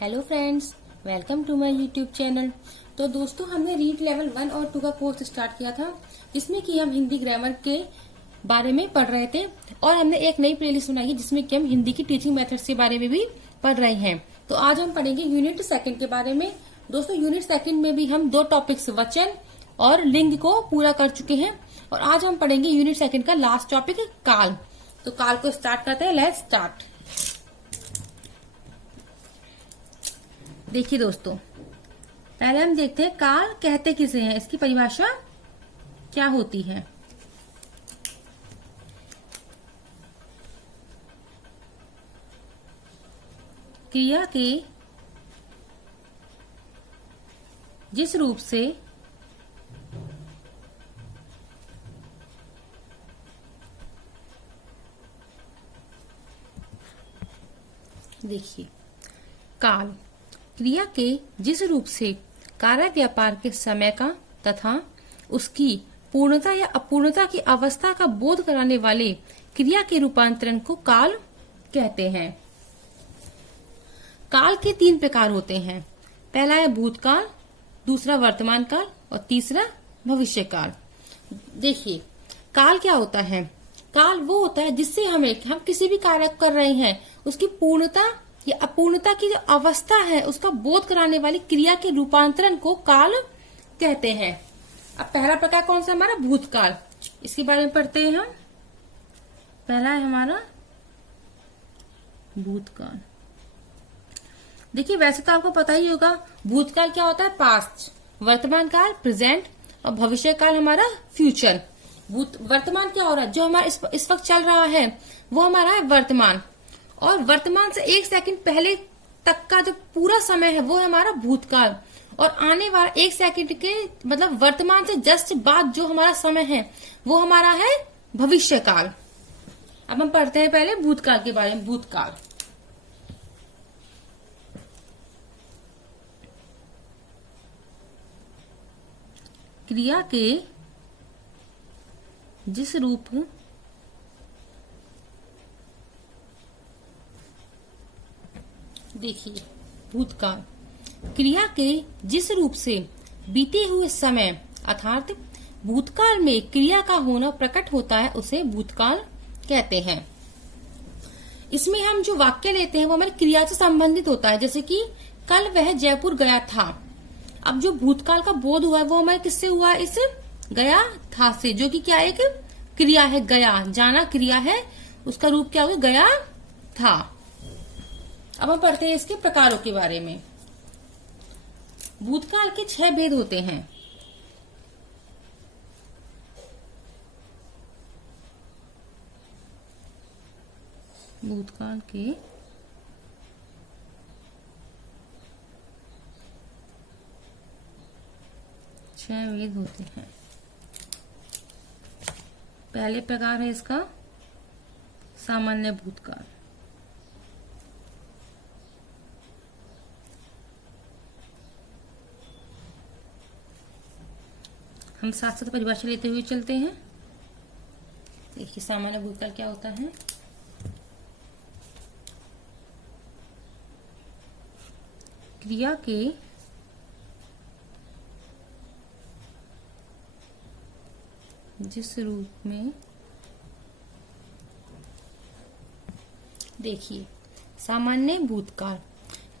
Hello friends, welcome to my YouTube channel. तो दोस्तों, हमने रीड लेवल 1 और 2 का कोर्स स्टार्ट किया था, जिसमें कि हम हिंदी ग्रामर के बारे में पढ़ रहे थे। और हमने एक नई प्लेलिस्ट बनाई है जिसमें कि हम हिंदी की टीचिंग मेथड्स के बारे में भी पढ़ रहे हैं। तो आज हम पढ़ेंगे यूनिट सेकंड के बारे में। दोस्तों, यूनिट सेकंड में भी हम 2 टॉपिक्स वचन और लिंग को पूरा कर चुके हैं। और आज हम पढ़ेंगे यूनिट सेकंड का लास्ट टॉपिक काल। तो काल को स्टार्ट करते हैं। Let's start. देखिए दोस्तों, पहले हम देखते हैं काल कहते किसे हैं, इसकी परिभाषा क्या होती है। क्रिया के जिस रूप से देखिए, काल क्रिया के जिस रूप से कार्य व्यापार के समय का तथा उसकी पूर्णता या अपूर्णता की अवस्था का बोध कराने वाले क्रिया के रूपांतरण को काल कहते हैं। काल के 3 प्रकार होते हैं। पहला है भूतकाल, दूसरा वर्तमान काल और तीसरा भविष्य काल। देखिए, काल क्या होता है। काल वो होता है जिससे हम किसी भी कार्य कर रहे हैं उसकी पूर्णता या अपूर्णता की जो अवस्था है उसका बोध कराने वाली क्रिया के रूपांतरण को काल कहते हैं। अब पहला प्रकार कौन सा हमारा, भूतकाल। इसके बारे में पढ़ते हैं हम। पहला है हमारा भूतकाल। देखिए, वैसे तो आपको पता ही होगा भूतकाल क्या होता है, पास्ट। वर्तमान काल प्रेजेंट और भविष्य काल हमारा फ्यूचर। वर्तमान क्या हो रहा है, जो हमारा इस वक्त चल रहा है वो हमारा है वर्तमान। और वर्तमान से 1 सेकंड पहले तक का जो पूरा समय है वो है हमारा भूतकाल। और आने वाला 1 सेकंड के मतलब वर्तमान से जस्ट बाद जो हमारा समय है वो हमारा है भविष्य काल। अब हम पढ़ते हैं पहले भूतकाल के बारे में। भूतकाल क्रिया के जिस रूप देखिए, भूतकाल क्रिया के जिस रूप से बीते हुए समय अर्थात भूतकाल में क्रिया का होना प्रकट होता है उसे भूतकाल कहते हैं। इसमें हम जो वाक्य लेते हैं वो हमारी क्रिया से संबंधित होता है। जैसे कि कल वह जयपुर गया था। अब जो भूतकाल का बोध हुआ है वो हमारे किससे हुआ है, इस गया था से, जो कि क्या है, एक क्रिया है। गया जाना क्रिया है, उसका रूप क्या हुआ, गया था। अब हम पढ़ते हैं इसके प्रकारों के बारे में। भूतकाल के 6 भेद होते हैं। भूतकाल के 6 भेद होते हैं। पहले प्रकार है इसका सामान्य भूतकाल। हम साथ साथ परिभाषा लेते हुए चलते हैं। देखिए, सामान्य भूतकाल क्या होता है। क्रिया के जिस रूप में, देखिए, सामान्य भूतकाल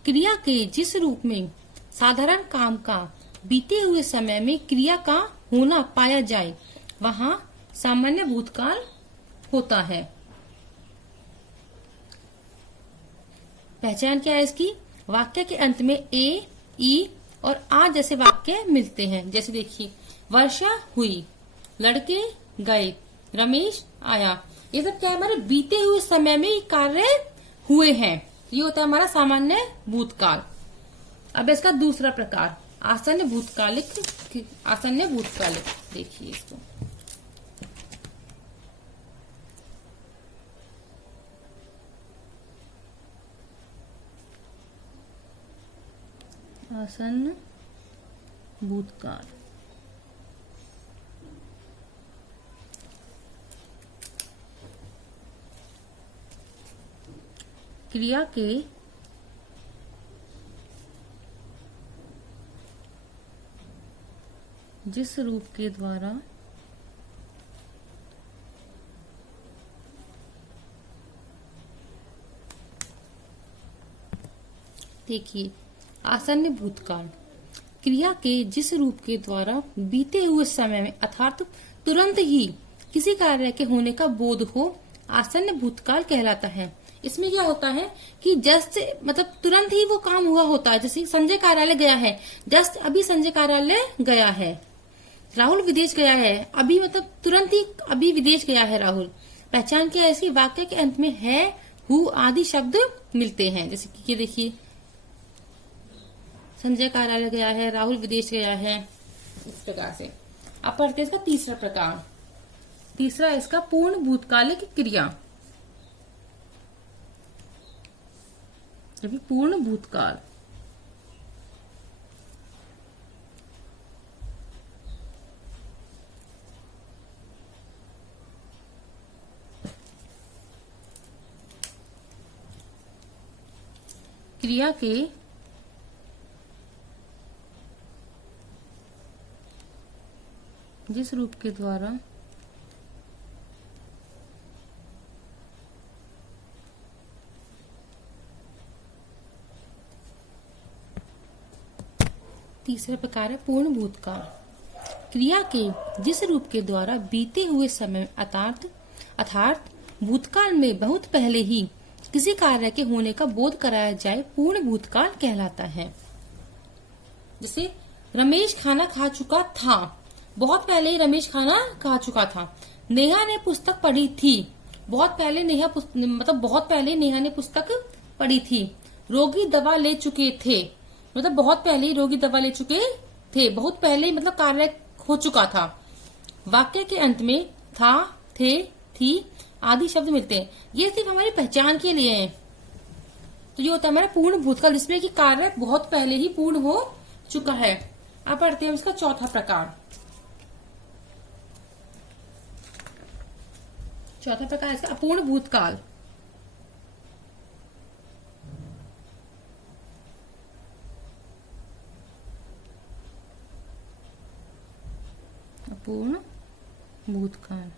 क्रिया के जिस रूप में साधारण काम का बीते हुए समय में क्रिया का होना पाया जाए वहां सामान्य भूतकाल होता है। पहचान क्या है इसकी, वाक्य के अंत में ए, ई और आ जैसे वाक्य मिलते हैं। जैसे देखिए, वर्षा हुई, लड़के गए, रमेश आया। ये सब क्या है, हमारे बीते हुए समय में कार्य हुए हैं। ये होता है हमारा सामान्य भूतकाल। अब इसका दूसरा प्रकार आसन्न भूतकालिक। आसन्न भूतकालिक, देखिए इसको। आसन्न भूतकाल क्रिया के जिस रूप के द्वारा देखिए आसन्न भूतकाल क्रिया के जिस रूप के द्वारा बीते हुए समय में अर्थात तुरंत ही किसी कार्य के होने का बोध हो आसन्न भूतकाल कहलाता है। इसमें क्या होता है कि जस्ट मतलब तुरंत ही वो काम हुआ होता है। जैसे संजय कार्यालय गया है, जस्ट अभी संजय कार्यालय गया है। राहुल विदेश गया है, अभी मतलब तुरंत ही अभी विदेश गया है राहुल। पहचान क्या है इसकी? वाक्य के अंत में है, हु आदि शब्द मिलते हैं। जैसे कि ये देखिए संजय कार्यालय गया है, राहुल विदेश गया है, इस प्रकार से। अब पढ़ते हैं इसका तीसरा प्रकार। तीसरा इसका पूर्ण भूतकालिक क्रिया। जब पूर्ण भूतकाल क्रिया के जिस रूप के द्वारा तीसरा प्रकार है पूर्ण भूतकाल क्रिया के जिस रूप के द्वारा बीते हुए समय अर्थात भूतकाल में बहुत पहले ही किसी कार्य के होने का बोध कराया जाए पूर्ण भूतकाल कहलाता है। जैसे रमेश खाना खा चुका था, बहुत पहले ही रमेश खाना खा चुका था। नेहा ने पुस्तक पढ़ी थी, बहुत पहले बहुत पहले नेहा ने पुस्तक पढ़ी थी। रोगी दवा ले चुके थे, मतलब बहुत पहले ही रोगी दवा ले चुके थे, बहुत पहले ही मतलब कार्य हो चुका था। वाक्य के अंत में था, थे, थी आदि शब्द मिलते हैं। ये सिर्फ हमारी पहचान के लिए हैं। तो ये होता है हमारा पूर्ण भूतकाल जिसमें कि कार्य बहुत पहले ही पूर्ण हो चुका है। अब पढ़ते हैं इसका चौथा प्रकार। चौथा प्रकार इसका अपूर्ण भूतकाल। अपूर्ण भूतकाल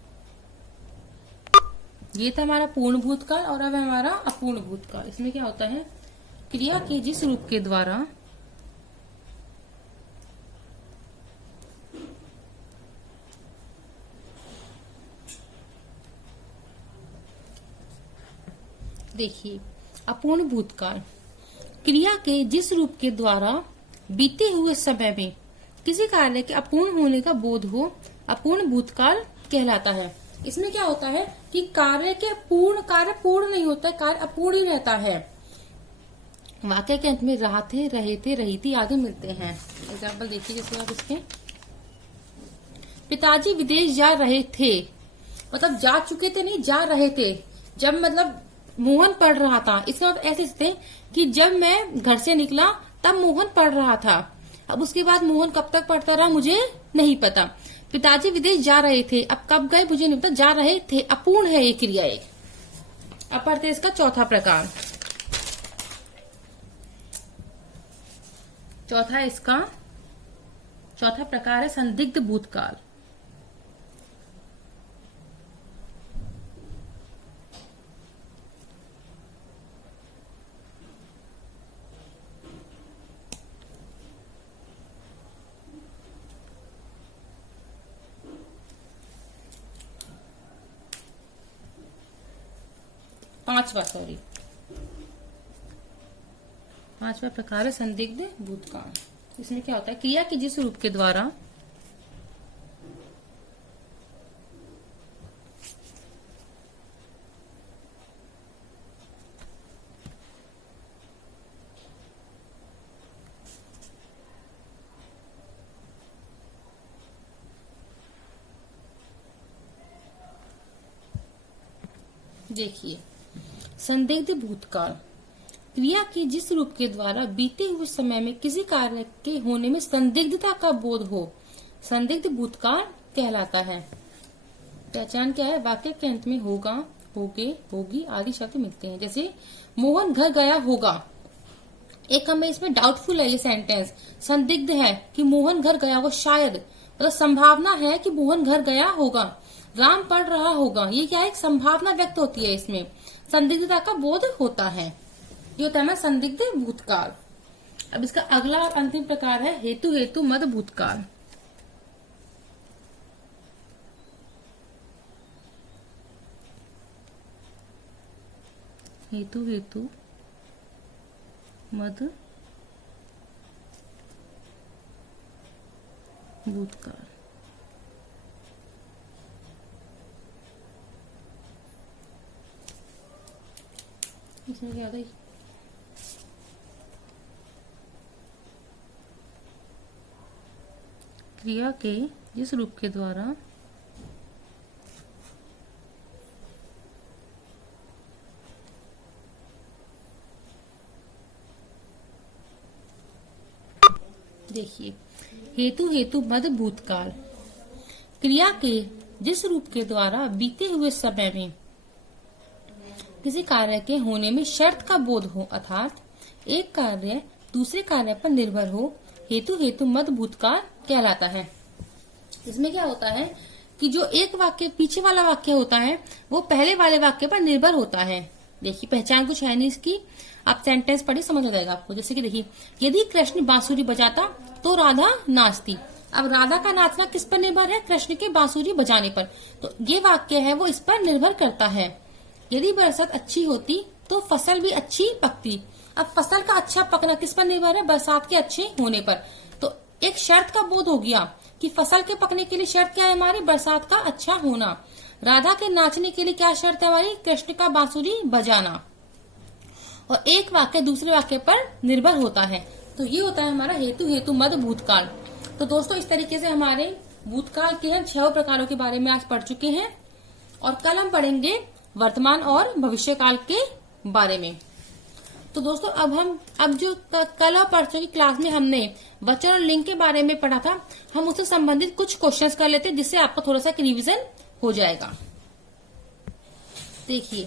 ये था हमारा पूर्ण भूतकाल और अब हमारा अपूर्ण भूतकाल। इसमें क्या होता है क्रिया के जिस रूप के द्वारा देखिए अपूर्ण भूतकाल क्रिया के जिस रूप के द्वारा बीते हुए समय में किसी कार्य के अपूर्ण होने का बोध हो अपूर्ण भूतकाल कहलाता है। इसमें क्या होता है कि कार्य पूर्ण नहीं होता है, कार्य अपूर्ण ही रहता है। वाक्य के अंत में रहा थे, रहे थे, रही थी आगे मिलते हैं। एग्जाम्पल देखिए जैसे आप इसके पिताजी विदेश जा रहे थे, मतलब जा चुके थे नहीं जा रहे थे। जब मतलब मोहन पढ़ रहा था, इसका मतलब ऐसे थे कि जब मैं घर से निकला तब मोहन पढ़ रहा था। अब उसके बाद मोहन कब तक पढ़ता रहा मुझे नहीं पता। पिताजी विदेश जा रहे थे, अब कब गए मुझे नहीं पता, जा रहे थे अपूर्ण है ये क्रिया एक। अब पढ़ते हैं इसका चौथा प्रकार। चौथा प्रकार है संदिग्ध भूतकाल। पांचवा प्रकार है संदिग्ध भूतकाल। इसमें क्या होता है क्रिया के जिस रूप के द्वारा देखिए संदिग्ध भूतकाल क्रिया के जिस रूप के द्वारा बीते हुए समय में किसी कार्य के होने में संदिग्धता का बोध हो संदिग्ध भूतकाल कहलाता है। पहचान क्या है वाक्य के अंत में होगा, होगे, होगी आदि शब्द मिलते हैं। जैसे मोहन घर गया होगा, एक हमें इसमें डाउटफुल है ये सेंटेंस, संदिग्ध है कि मोहन घर गया होगा शायद, मतलब संभावना है कि मोहन घर गया होगा, राम पढ़ रहा होगा। ये क्या है, एक संभावना व्यक्त होती है, इसमें संदिग्धता का बोध होता है। ये होता है संदिग्ध भूतकाल। अब इसका अगला और अंतिम प्रकार है हेतु हेतु मद भूतकाल। हेतु हेतु मद भूतकाल। इसमें क्या होता है, क्रिया के जिस रूप के द्वारा देखिए, हेतु हेतु मद भूतकाल, क्रिया के जिस रूप के द्वारा बीते हुए समय में किसी कार्य के होने में शर्त का बोध हो, अर्थात एक कार्य दूसरे कार्य पर निर्भर हो, हेतु हेतु मद भूतकाल कहलाता है। इसमें क्या होता है कि जो एक वाक्य पीछे वाला वाक्य होता है वो पहले वाले वाक्य पर निर्भर होता है। देखिए, पहचान कुछ है नहीं इसकी, आप सेंटेंस पढ़िए समझ आ जाएगा आपको। जैसे कि देखिए, यदि कृष्ण बांसुरी बजाता तो राधा नाचती। अब राधा का नाचना किस पर निर्भर है, कृष्ण के बांसुरी बजाने पर। तो ये वाक्य है वो इस पर निर्भर करता है। यदि बरसात अच्छी होती तो फसल भी अच्छी पकती। अब फसल का अच्छा पकना किस पर निर्भर है, बरसात के अच्छे होने पर। तो एक शर्त का बोध हो गया कि फसल के पकने के लिए शर्त क्या है हमारी, बरसात का अच्छा होना। राधा के नाचने के लिए क्या शर्त है हमारी, कृष्ण का बांसुरी बजाना। और एक वाक्य दूसरे वाक्य पर निर्भर होता है। तो ये होता है हमारा हेतु हेतु मद भूतकाल। तो दोस्तों, इस तरीके से हमारे भूतकाल के हम 6 प्रकारों के बारे में आज पढ़ चुके हैं, और कल हम पढ़ेंगे वर्तमान और भविष्यकाल के बारे में। तो दोस्तों, अब जो कल और परसों की क्लास में हमने वचन और लिंग के बारे में पढ़ा था, हम उससे संबंधित कुछ क्वेश्चंस कर लेते हैं, जिससे आपको थोड़ा सा रिवीजन हो जाएगा। देखिए,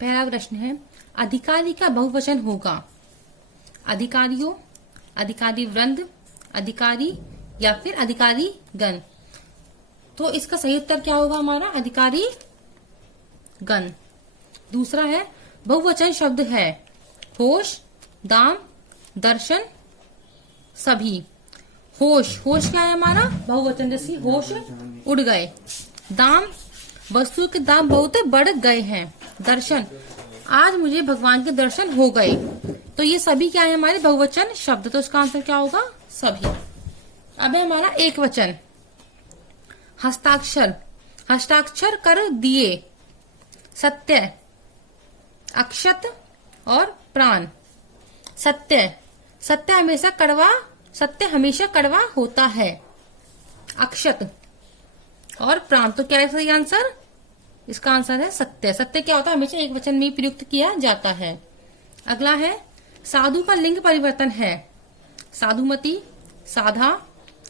पहला प्रश्न है, अधिकारी का बहुवचन होगा अधिकारियों, अधिकारी वृंद, अधिकारी या फिर अधिकारी गण। तो इसका सही उत्तर क्या होगा हमारा, अधिकारी गण। दूसरा है, बहुवचन शब्द है होश, दाम, दर्शन, सभी। होश, होश क्या है हमारा, बहुवचन, जैसे होश उड़ गए। दाम, वस्तु के दाम बहुत बढ़ गए हैं। दर्शन, आज मुझे भगवान के दर्शन हो गए। तो ये सभी क्या है हमारे बहुवचन शब्द। तो इसका आंसर क्या होगा, सभी। अब है हमारा एक वचन, हस्ताक्षर, हस्ताक्षर कर दिए। सत्य, अक्षत और प्राण। सत्य, सत्य हमेशा कड़वा, सत्य हमेशा कड़वा होता है। अक्षत और प्राण, तो क्या है सही आंसर, इसका आंसर है सत्य। सत्य क्या होता है, हमेशा एक वचन में प्रयुक्त किया जाता है। अगला है, साधु का लिंग परिवर्तन है साधुमती, साधा,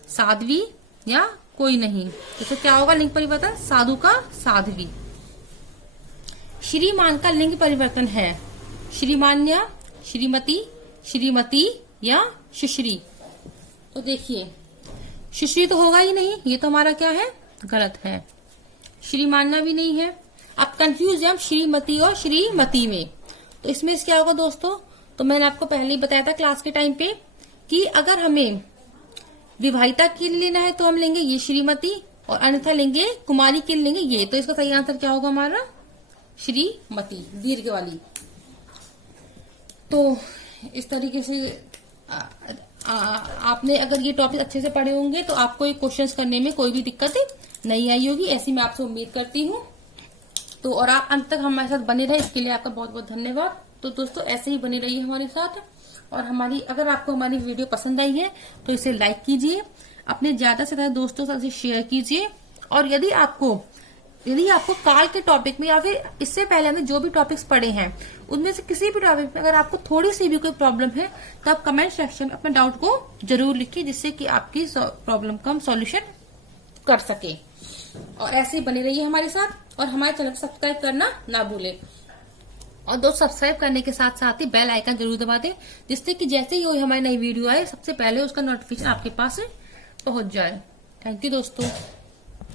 साध्वी या कोई नहीं। तो क्या होगा लिंग परिवर्तन, साधु का साध्वी। श्रीमान का लिंग परिवर्तन है श्रीमान्या, श्रीमती, श्रीमती या सुश्री। तो देखिए, सुश्री तो होगा ही नहीं, ये तो हमारा क्या है, गलत है। श्रीमान्या भी नहीं है। अब कंफ्यूज है हम श्रीमती और श्रीमती में। तो इसमें क्या होगा दोस्तों, तो मैंने आपको पहले ही बताया था क्लास के टाइम पे कि अगर हमें विवाहिता के लिए लेना है तो हम लेंगे ये श्रीमती, और अन्यथा लेंगे कुमारी के लिए लेंगे ये। तो इसका सही आंसर क्या होगा हमारा, श्रीमती, दीर्घ वाली। तो इस तरीके से आपने अगर ये टॉपिक अच्छे से पढ़े होंगे तो आपको ये क्वेश्चंस करने में कोई भी दिक्कत नहीं आई होगी, ऐसी मैं आपसे उम्मीद करती हूँ। तो और आप अंत तक हमारे साथ बने रहे, इसके लिए आपका बहुत बहुत धन्यवाद। तो दोस्तों, ऐसे ही बने रहिए हमारे साथ, और अगर आपको हमारी वीडियो पसंद आई है तो इसे लाइक कीजिए, अपने ज्यादा से ज्यादा दोस्तों से शेयर कीजिए। और यदि आपको काल के टॉपिक में या फिर इससे पहले हमने जो भी टॉपिक्स पढ़े हैं उनमें से किसी भी टॉपिक में अगर आपको थोड़ी सी भी कोई प्रॉब्लम है तो आप कमेंट सेक्शन में अपने डाउट को जरूर लिखिए, जिससे कि आपकी प्रॉब्लम का हम सॉल्यूशन कर सके। और ऐसे ही बने रहिए हमारे साथ, और हमारे चैनल को सब्सक्राइब करना ना भूलें। और दोस्त, सब्सक्राइब करने के साथ साथ ही बेल आइकन जरूर दबा दें, जिससे कि जैसे ही हमारी नई वीडियो आए सबसे पहले उसका नोटिफिकेशन आपके पास पहुंच जाए। थैंक यू दोस्तों।